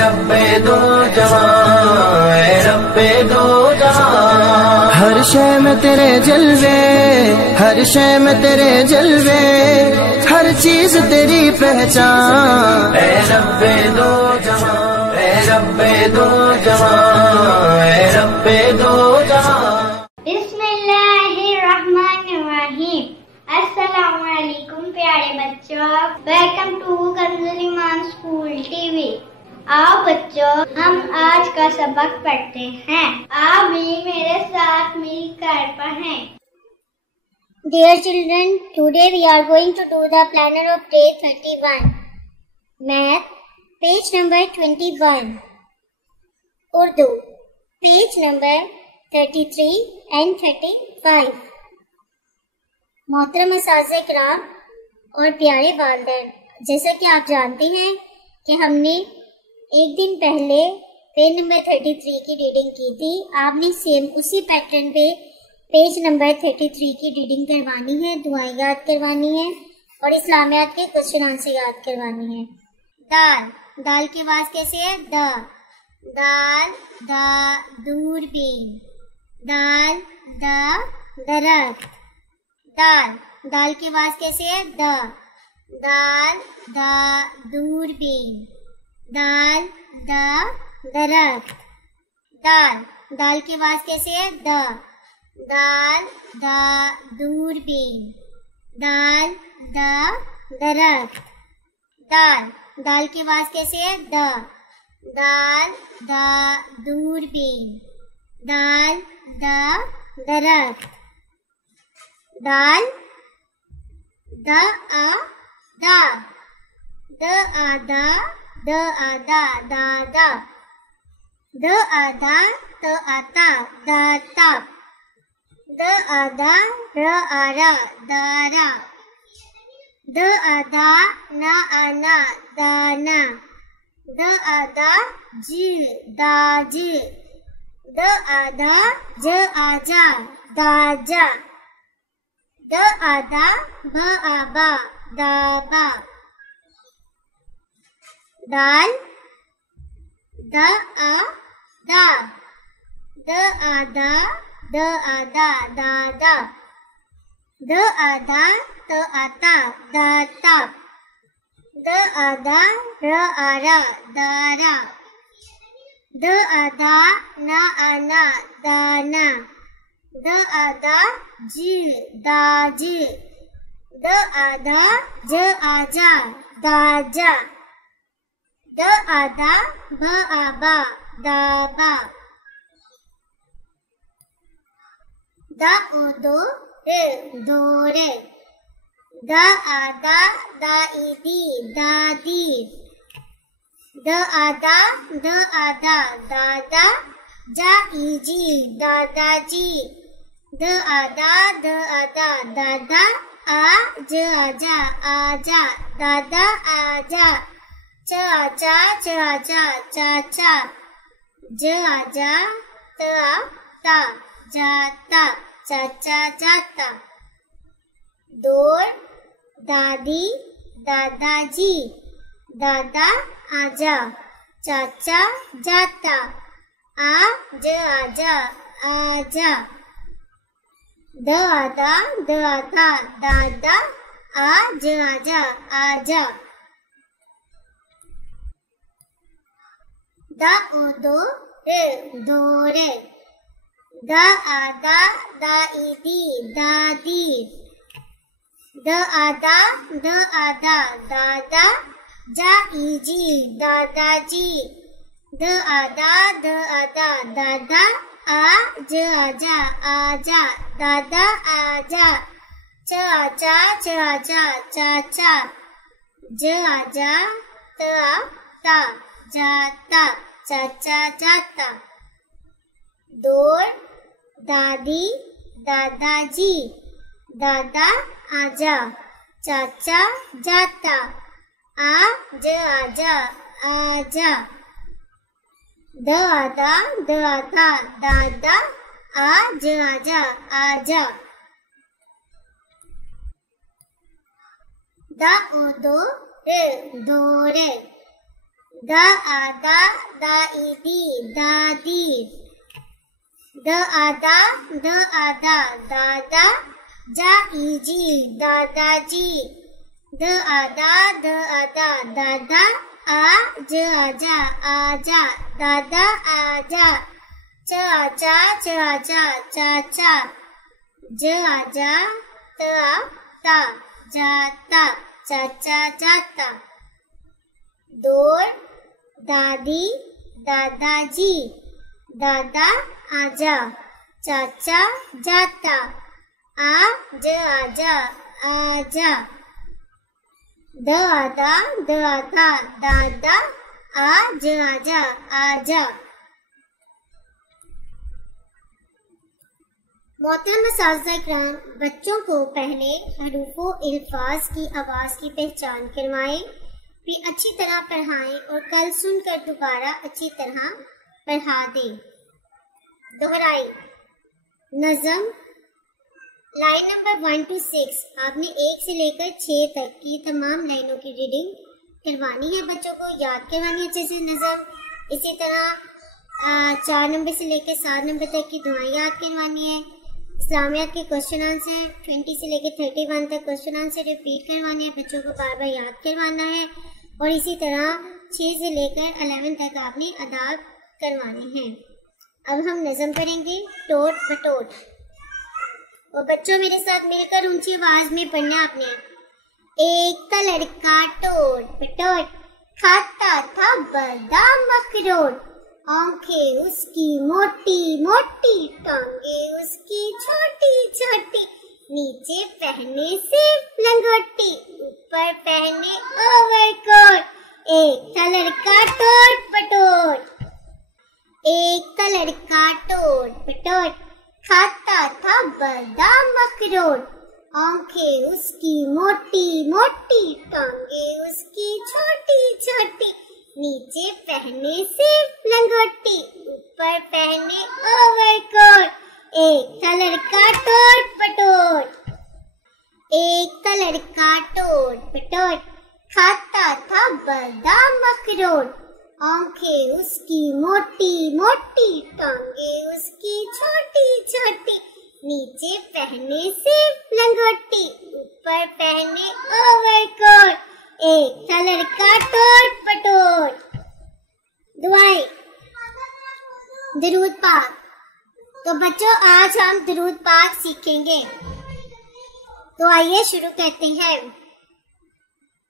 रब्बे दो जहां, ऐ रब्बे दो जहां। हर शय में तेरे जलवे, हर शय में तेरे जलवे, हर चीज तेरी पहचान। ऐ रब्बे दो जहां, ऐ रब्बे दो जहां, ऐ रब्बे दो जहां। बिस्मिल्लाहिर्रहमानिर्रहीम। अस्सलामुअलैकुम प्यारे बच्चों, welcome to Kanzul Iman school TV. आओ बच्चों, हम आज का सबक पढ़ते हैं। आप भी मेरे साथ मिलकर पढ़ें। Dear children, today we are going to do the planner of day 31. Math, page number 21. Urdu, page number 33 and 35. मोहतरम असातिज़ा किराम और प्यारे वालिदैन, जैसा कि आप जानते हैं कि हमने एक दिन पहले पेज नंबर 33 की रीडिंग की थी। आपने सेम उसी पैटर्न पे पेज नंबर 33 की रीडिंग करवानी है, दुआएं याद करवानी है और इस्लामियात के क्वेश्चन आंसर याद करवानी है। दाल, दाल की आवाज कैसे है? द, दाल, दा, दूरबीन, दाल, दा, दरख्त। दाल, दाल की आवाज कैसे है? द, दाल, दा, दूरबीन, दाल, दा, दरख्त। दाल, दाल की आवाज कैसे है? द, दाल, दा, दूरबीन, दाल, दा, दरख्त। दाल, दाल की आवाज कैसे है? द, दाल, दा, दूरबीन, दाल, दा, दरख्त। दाल, द, आ, दा, द, आ, दा, द, आ, दा, दा, दा, द, आ, दा, त, आ, ता, दा, ता, द, आ, दा, र, आ, रा, दा, रा, द, आ, दा, ना, आ, ना, दा, ना, द, आ, दा, ज, दा, ज, द, आ, दा, ज, आ, जा, दा, जा, द, आ, दा, ब, आ, बा, दा, बा। दाल, द, आ, दा, द, आ, दा, द, आ, दा, दा, दा, द, आ, दा, त, आ, ता, दा, ता, द, आ, दा, र, आ, रा, दा, रा, द, आ, दा, ना, आ, ना, दा, ना, द, आ, दा, ज, दा, ज, द, आ, दा, ज, आ, जा, दा, जा, द, आ, दा, ब, आ, बा, दा, बा। द, उ, दो, रे, दो, रे। द, आ, दा, दा, ई, दी, दा, दी। द, आ, दा, द, आ, दा, दा, दा, जा, ई, जी, दा, दा, जी। द, आ, दा, द, आ, दा, दा, दा, आ, ज, आ, जा, आ, जा, दा, दा, आ, जा। च, आ, चा, च, आ, चा, चा, चा, ज, आ, जा, त, आ, ता, जा, ता, चा, चा, जाता। दौड़, दादी, दादाजी, दादा, आजा, चाचा, जाता, आ, ज, आजा, आजा। द, आ, दा, द, आ, दा, दादा, आ, ज, आजा, आजा। द, उ, दो, रे, दो, रे। द, आ, दा, दा, ई, दी, दा, दी। द, आ, दा, द, आ, दा, दा, दा, जा, ई, जी, दा, दा, जी। द, आ, दा, द, आ, दा, दा, दा, आ, ज, आ, जा, आ, जा, दादा, आ, जा। च, आ, चा, च, आ, चा, चा, चा, ज, आ, जा, त, आ, ता, जाता, चाचा, जाता। दौड़, दादी, दादाजी, दादा, आजा, चाचा, जाता, आ, ज, आजा, आजा। द, आ, दा, द, आ, दा, दादा, आ, ज, आजा, आजा। द, उ, दो, रे, दो, रे। द आदा दाईदी दादी, द आदा दादा जाईजी दादाजी, द आदा दादा आज आजा आजा दादा आजा, च आजा चाचा, ज आजा ता जाता चाचा जाता, दौड़ दादी दादाजी, दादा आजा चाचा जाता, आज आजा आजा, द आदा दादा आज आजा आजा। मोहतरम असातिज़ा इकराम, बच्चों को पहले हरूफो अल्फाज की आवाज़ की पहचान करवाएं, फिर अच्छी तरह पढ़ाएं और कल सुनकर दोबारा अच्छी तरह पढ़ा दें। दोहराई नज़म, लाइन नंबर 1 to 6 आपने 1 से लेकर 6 तक की तमाम लाइनों की रीडिंग करवानी है, बच्चों को याद करवानी है अच्छे से नज़म। इसी तरह 4 नंबर से लेकर 7 नंबर तक की दुआएं याद करवानी है। इस्लामियात के क्वेश्चन आंसर 20 से लेकर 31 तक क्वेश्चन आंसर रिपीट करवाने हैं, बच्चों को बार बार याद करवाना है। और इसी तरह 6 से लेकर 11 तक आपने अदा करवाने हैं। अब हम नज़म करेंगे टोट बटोट, और बच्चों मेरे साथ मिलकर ऊंची आवाज में पढ़ना आपने। एक था लड़का टोट बटोट, खाता था बादाम अखरोट, आंखें उसकी मोटी मोटी, टांगे उसकी छोटी छोटी, नीचे पहने सिर्फ लंगोटी, ऊपर पहने ओवरकोट। एक था लड़का टोट बटोट, एक था लड़का टोट बटोट, खाता था बादाम अखरोट, आंखें उसकी मोटी मोटी, टांगे उसकी छोटी छोटी, नीचे पहने सिर्फ लंगोटी, ऊपर पहने ओवरकोट। एक था लड़का टोट बटोट, एक था लड़का टोट बटोट, खाता था बादाम अखरोट, आंखें उसकी मोटी मोटी, टांगे उसकी छोटी छोटी, नीचे पहने सिर्फ लंगोटी, ऊपर पहने ओवरकोट। एक था लड़का टोट बटोट। दुआएं दरूद पाक। तो बच्चों आज हम दरूद पाक सीखेंगे, तो आइए शुरू करते हैं।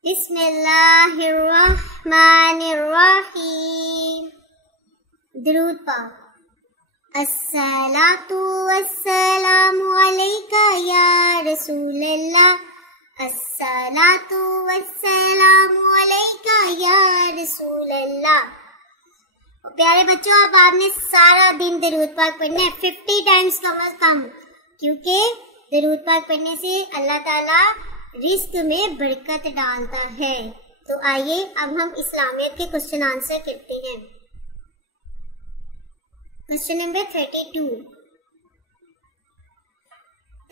बिस्मिल्लाहिर्रहमानिर्रहीम। दरूद पाक। अस्सलातु वस्सलामु अलैका या रसूलल्लाह, अस्सलातु वस्सलामु अलैका या रसूलल्लाह। प्यारे बच्चों, अब आपने सारा दिन दरूद पाक पढ़ना है 50 टाइम्स कम से कम, क्योंकि दरूद पाक पढ़ने से अल्लाह ताला रिस्क में बरकत डालता है। तो आइए अब हम इस्लामियत के क्वेश्चन आंसर करते हैं। क्वेश्चन नंबर 32,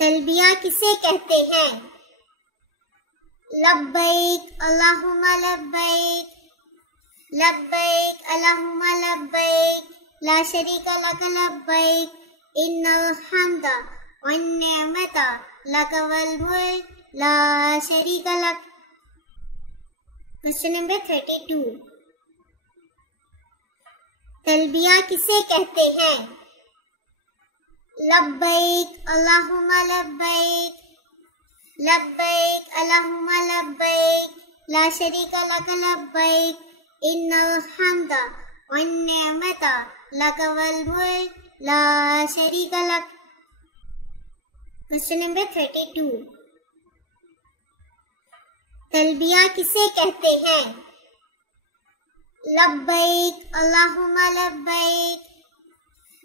तलबिया किसे कहते हैं? लब्बैक अल्लाहुम्मा लब्बैक, लब्बैक अल्लाहुम्मा लब्बैक, ला शरीका लक लब्बैक, इन्नल हम्दा वन निअमता लक वल मुल्क ला शरीका लक। क्वेश्चन नंबर 32, तलबिया किसे कहते हैं? लब्बैक अल्लाहुम्मा लब्बैक, लब्बैक अल्लाहुम्मा लब्बैक, ला शरीका लक लब्बैक, इन्नल हम्दा वन निअमता लक वल मुल्क ला शरीका लक। क्वेश्चन नंबर 32, तलबिया किसे कहते हैं? लब्बैक अल्लाहुम्मा लब्बैक,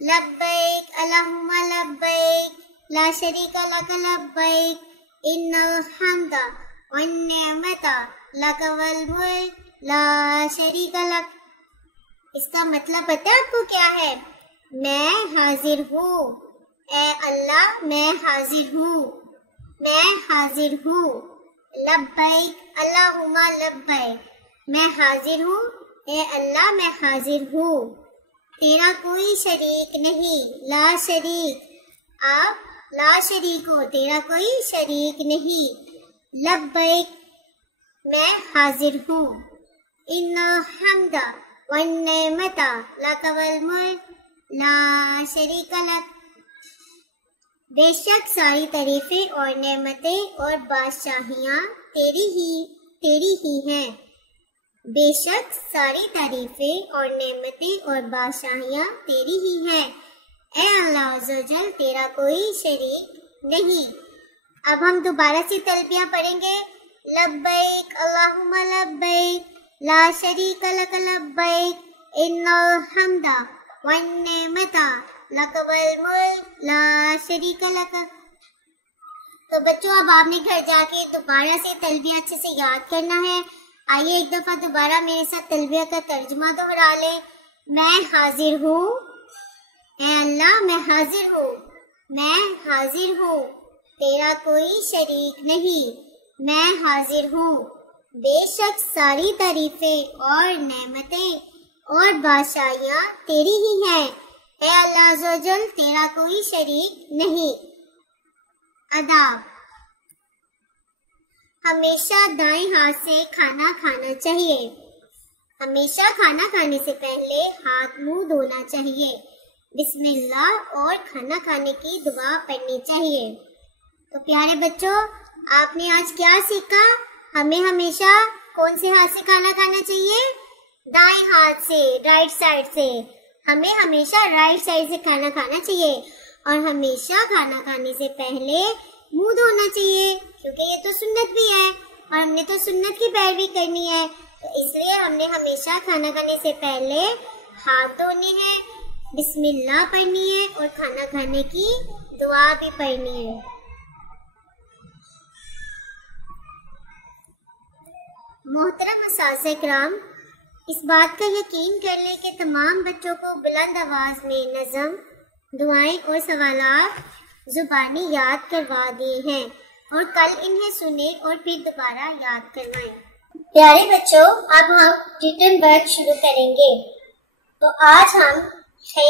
लब्बैक अल्लाहुम्मा लब्बैक, ला शरीका लक लब्बैक, इन्नल हम्दा वन निअमता लक वल मुल्क ला शरीका लक। इसका मतलब पता है आपको क्या है? मैं हाजिर हूँ, ए अल्लाह मैं हाजिर हूँ, मैं हाजिर हूँ। लब्बैक अल्लाहुम्मा लब्बैक, मैं हाजिर हूँ, ए अल्लाह मैं हाजिर हूँ, तेरा कोई शरीक नहीं, ला शरीक। आप ला शरीक हो, तेरा कोई शरीक नहीं। लब्बैक मैं हाजिर हूँ। इन्ना हम्दा वन नेमता लक वल मुल्क ला शरीक लक। बेशक सारी तारीफें और नेमतें और बादशाहियाँ तेरी ही हैं। बेशक सारी तारीफें और नेमतें और बादशाहियाँ तेरी ही हैं। ए अल्लाह अज़्ज़वजल, तेरा कोई शरीक नहीं। अब हम दोबारा से तलबिया पढ़ेंगे। लब्बैक अल्लाहुम्मा लब्बैक ला शरीक लक लब्बैक इन्नल हम्दा वन नेमता लक वल मुल्क ला शरीक लक। तो बच्चों, अब आपने घर जाके दोबारा से तलबिया अच्छे से याद करना है। आइए एक दफा दोबारा मेरे साथ तलबिया का तर्जुमा दोहरा लें। मैं हाजिर हूँ, ऐ अल्लाह मैं हाजिर हूँ, मैं हाजिर हूँ, तेरा कोई शरीक नहीं, मैं हाजिर हूँ। बेशक सारी तारीफें और नेमतें और बादशाहियाँ तेरी ही हैं। ऐ अल्लाह अज़्ज़वजल, तेरा कोई शरीक नहीं। अदाब। हमेशा दाएं हाथ से खाना खाना चाहिए। हमेशा खाना खाने से पहले हाथ मुंह धोना चाहिए, बिस्मिल्लाह और खाना खाने की दुआ पढ़नी चाहिए। तो प्यारे बच्चों, आपने आज क्या सीखा? हमें हमेशा कौन से हाथ से खाना खाना चाहिए? दाएं हाथ से, राइट साइड से। हमें हमेशा राइट साइड से खाना खाना चाहिए और हमेशा खाना खाने से पहले मुंह धोना चाहिए, क्योंकि ये तो सुन्नत भी है और हमने तो सुन्नत की पैरवी करनी है। तो इसलिए हमने हमेशा खाना खाने से पहले हाथ धोने हैं, बिस्मिल्लाह पढ़नी है और खाना खाने की दुआ भी पढ़नी है। मोहतरम असातिज़ा किराम, इस बात का यकीन कर लें कि तमाम बच्चों को बुलंद आवाज में नज़म, दुआएं और सवालात जुबानी याद करवा दिए हैं और कल इन्हें सुने और फिर दोबारा याद करवाएं। प्यारे बच्चों, अब हम रिटन वर्क शुरू करेंगे। तो आज हम खे,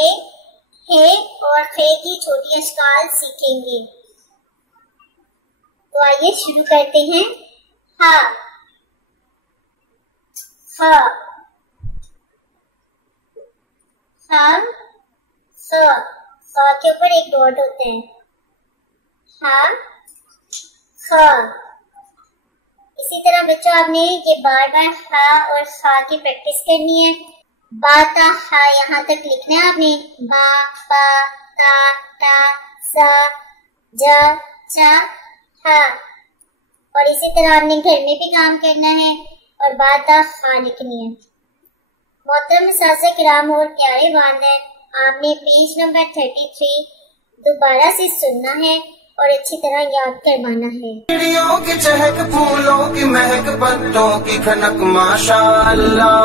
हे और खे की छोटी अशकाल सीखेंगे। तो आइए शुरू करते हैं। हा, हा, हम, सा के ऊपर एक डॉट होते हैं। हा, खा। इसी तरह बच्चों, आपने ये बार बार हा और खा की प्रैक्टिस करनी है। बा ता हा यहाँ तक लिखना है आपने। बा, पा, ता, ता, सा, जा, चा, हा। और इसी तरह आपने घर में भी काम करना है और बा ता हा लिखनी है। मोहतरम असातिज़ा किराम और प्यारे वालिदैन, आपने पेज नंबर 33 दोबारा से सुनना है और अच्छी तरह याद करवाना है। चिड़ियों की चहक, फूलों की महक, पत्तों की खनक, माशाअल्लाह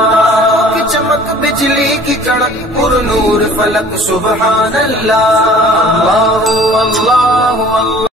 की चमक, बिजली की कड़क, पुरनूर फलक, सुबहान अल्लाह। अल्लाह अल्लाह अल्लाह।